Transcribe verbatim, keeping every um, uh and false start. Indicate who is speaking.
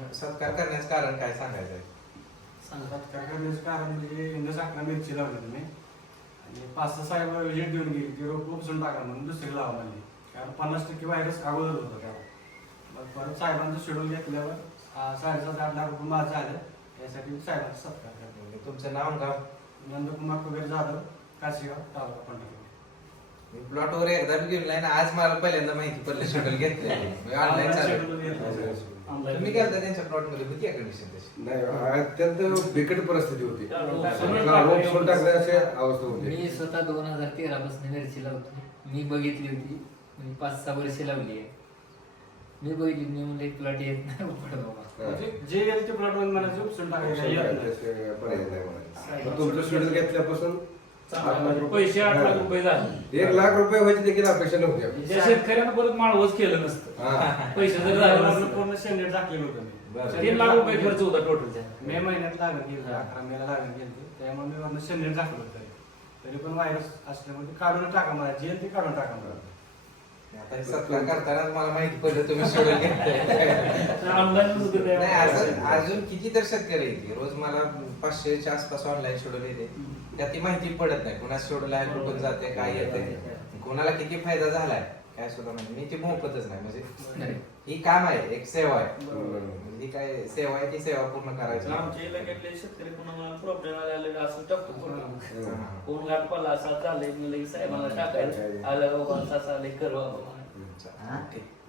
Speaker 1: सत्कार करण्याचं कारण काय सांगायचं आहे?
Speaker 2: सत्कार करण्याचं कारण म्हणजे इंद साखरा मिरची लावली तुम्ही आणि पाच सहा साहेब विजिट देऊन गेली की रोप उपसून टाका म्हणून दुसरी लावा म्हणली. कारण पन्नास टक्के व्हायरस अगोदर होतं त्यावर. मग परत साहेबांचं शेड्यूल घेतल्यावर साडेसात आठ लाख रुपये माझं आलं. यासाठी साहेबांचा सत्कार करतो.
Speaker 1: तुमचं नाव गाव?
Speaker 2: नंदकुमार कुबेर जाधव, काशीगाव, तालुका पंढरपूर.
Speaker 1: मी प्लॉटवर एकदा बी गेलो नाही ना, आज मला पहिल्यांदा माहिती पडलं शेड्यूल घेतलं ऑनलाईन चालू. तुम्ही गेलता त्यांच्या प्लॉट मध्ये, होती या कंडिशन तशी?
Speaker 3: नाही, अत्यंत बिकट परिस्थिती होती. रोप टाकण्याची अवस्था होती.
Speaker 4: मी स्वतः दोन हजार तेरा पासून मिरची लावतो. मी बघितली होती, मी पाच सहा वर्ष लावली आहे. मी बघितली, मी म्हणजे प्लॉट येत नाही बाबा.
Speaker 2: म्हणजे जे येईल ते प्लॉट मध्ये मला उपसून टाकायचं.
Speaker 3: तुमचं शेड्यूल घेतल्यापासून
Speaker 5: पैसे आठ लाख रुपये झाले.
Speaker 3: एक लाख रुपये व्हायची देखील अपेक्षा नव्हती.
Speaker 5: त्या शेतकऱ्यानं परत माळवच केलं नसतं. पैसे जर झाले नसते.
Speaker 2: पूर्ण शेंडेड टाकलेलं होतं मी.
Speaker 5: तीन लाख रुपये खर्च होता टोटलच्या.
Speaker 2: मे महिन्यात लागत गेलं, अकरा मेला लागत गेली. त्यामुळे मी वरनं शेंडेड टाकलं होतं. तरी पण व्हायरस असल्यामुळे काढून टाका मला, जे ते काढून टाका मला.
Speaker 1: आता हे सत्कार करताना मला माहिती पडलं तुम्ही शेड्यूल घेतलंय. नाही, अजून अजून किती तर शेतकरी येते रोज मला पाचशेच्या आसपास ऑनलाईन शेड्यूल येते. त्यात ती माहिती पडत नाही कोणा शेड्यूल आहे, कुठून जाते, काय येते, कोणाला किती फायदा झालाय काय सुद्धा माहिती. मी ती मोफतच नाही, म्हणजे ही काम आहे, एक सेवा आहे. ही काय सेवा आहे, ती सेवा पूर्ण करायची.
Speaker 5: आमच्या इलाक्यातले शेतकरी पुन्हा प्रॉब्लेम आलेला असं टाकतो. कोण घाट पडला असा चाललंय, मी लगेच साहेबांना टाकायला आलं बाबा असं आलंय, कर बाबा.
Speaker 1: ओके.